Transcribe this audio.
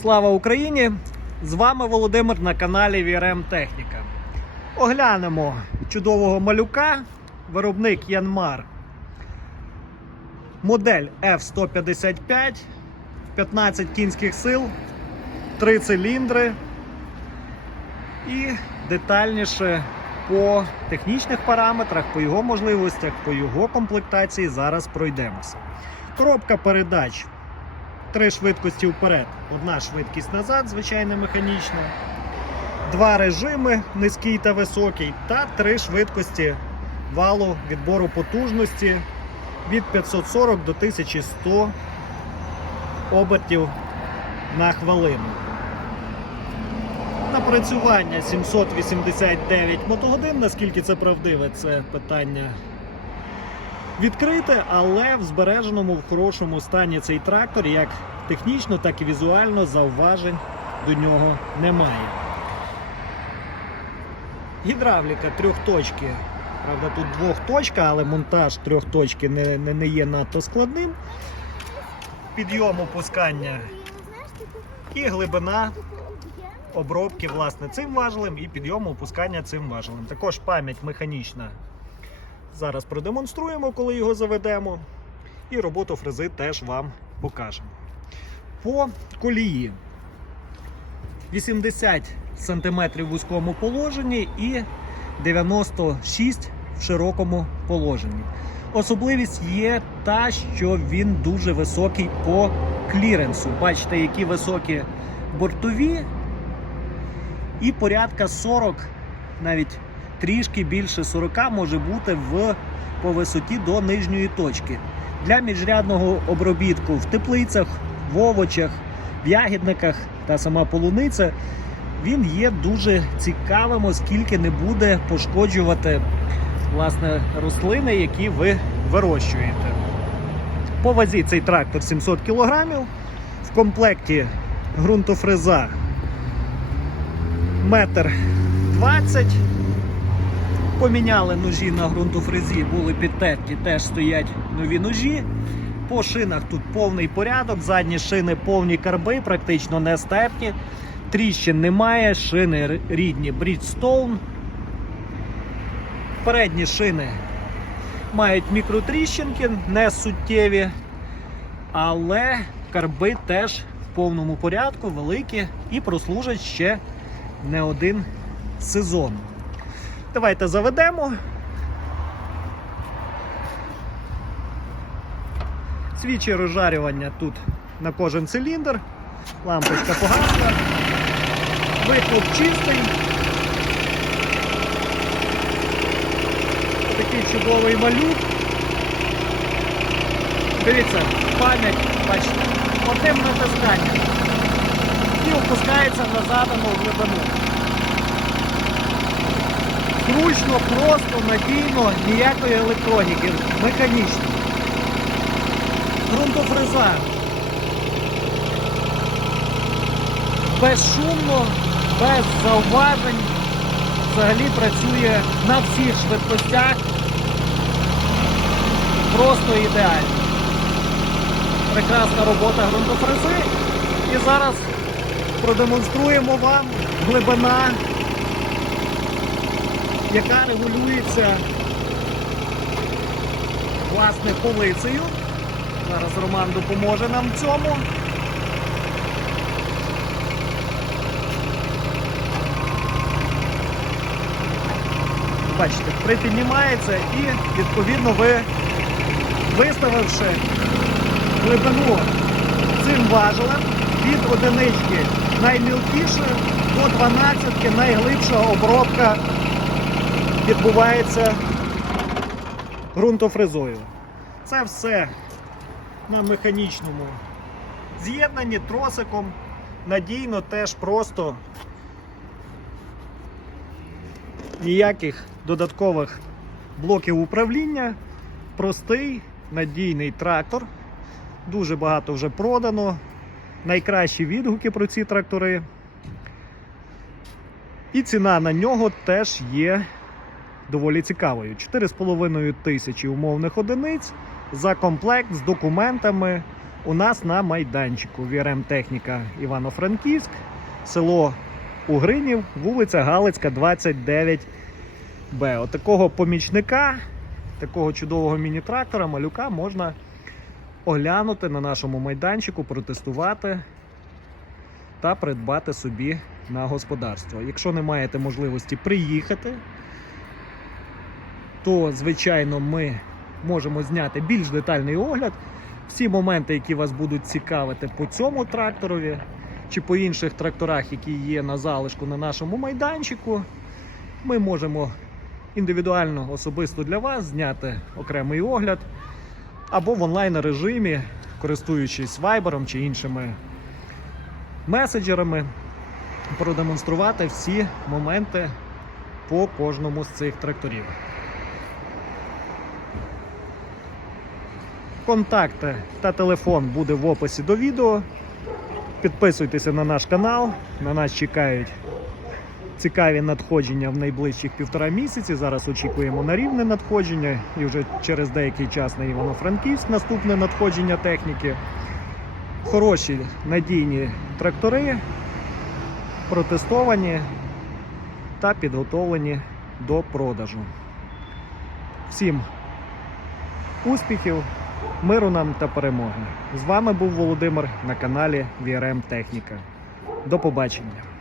Слава Україні! З вами Володимир на каналі VRM Техніка. Оглянемо чудового малюка, виробник Янмар. Модель F155, 15 кінських сил, 3 циліндри. І детальніше по технічних параметрах, по його можливостях, по його комплектації зараз пройдемося. Коробка передач три швидкості вперед, одна швидкість назад, звичайно механічна, два режими низький та високий, та три швидкості валу відбору потужності від 540 до 1100 обертів на хвилину. Напрацювання 789 мотогодин. Наскільки це правдиве, це питання відкрите, але в збереженому в хорошому стані цей трактор, як технічно, так і візуально зауважень до нього немає. Гідравліка трьохточки. Правда, тут двохточка, але монтаж трьохточки не, не, не є надто складним. Підйом опускання і глибина обробки власне цим важелем і підйому опускання цим важелем. Також пам'ять механічна. Зараз продемонструємо, коли його заведемо. І роботу фрези теж вам покажемо. По колії 80 см в вузькому положенні і 96 в широкому положенні. Особливість є та, що він дуже високий по кліренсу. Бачите, які високі бортові, і порядка 40, навіть трішки більше 40 може бути в, по висоті до нижньої точки. Для міжрядного обробітку в теплицях, в овочах, в ягідниках та сама полуниця він є дуже цікавим, оскільки не буде пошкоджувати власне, рослини, які ви вирощуєте. По вазі цей трактор 700 кг. В комплекті ґрунтофреза метр 20 Поміняли ножі на ґрунтофрезі, були підтерті, теж стоять нові ножі. По шинах тут повний порядок, задні шини повні карби, практично не стерті. Тріщин немає, шини рідні Bridgestone. Передні шини мають мікротріщинки, не суттєві, але карби теж в повному порядку, великі і прослужать ще не один сезон. Давайте заведемо. Свічі розжарювання тут на кожен циліндр. Лампочка погасла. Вихлоп чистий. Такий чудовий малюк. Дивіться, пам'ять, бачите, одним натисканням. І опускається на задану глибину. Зручно, просто, надійно, ніякої електроніки, механічно. Грунтофреза. Безшумно, без зауважень. Взагалі працює на всіх швидкостях. Просто ідеально. Прекрасна робота ґрунтофрези. І зараз продемонструємо вам глибина яка регулюється власне полицею. Зараз Роман допоможе нам цьому. Бачите, припіднімається і відповідно ви виставивши глибину цим важелем від одинички наймілкіше до 12 найглибша обробка відбувається ґрунтофрезою. Це все на механічному з'єднанні тросиком. Надійно теж просто ніяких додаткових блоків управління. Простий надійний трактор. Дуже багато вже продано. Найкращі відгуки про ці трактори. І ціна на нього теж є доволі цікавою. 4,5 тисячі умовних одиниць за комплект з документами у нас на майданчику VRM Техніка Івано-Франківськ, село Угринів, вулиця Галицька, 29Б. От такого помічника, такого чудового міні-трактора, малюка можна оглянути на нашому майданчику, протестувати та придбати собі на господарство. Якщо не маєте можливості приїхати, то звичайно ми можемо зняти більш детальний огляд. Всі моменти, які вас будуть цікавити по цьому тракторові чи по інших тракторах, які є на залишку на нашому майданчику, ми можемо індивідуально особисто для вас зняти окремий огляд або в онлайн режимі, користуючись Viber чи іншими меседжерами, продемонструвати всі моменти по кожному з цих тракторів. Контакти та телефон буде в описі до відео. Підписуйтеся на наш канал. На нас чекають цікаві надходження в найближчих півтора місяці. Зараз очікуємо на рівне надходження і вже через деякий час на Івано-Франківськ наступне надходження техніки. Хороші надійні трактори, протестовані та підготовлені до продажу. Всім успіхів, миру нам та перемоги. З вами був Володимир на каналі VRM Техніка. До побачення.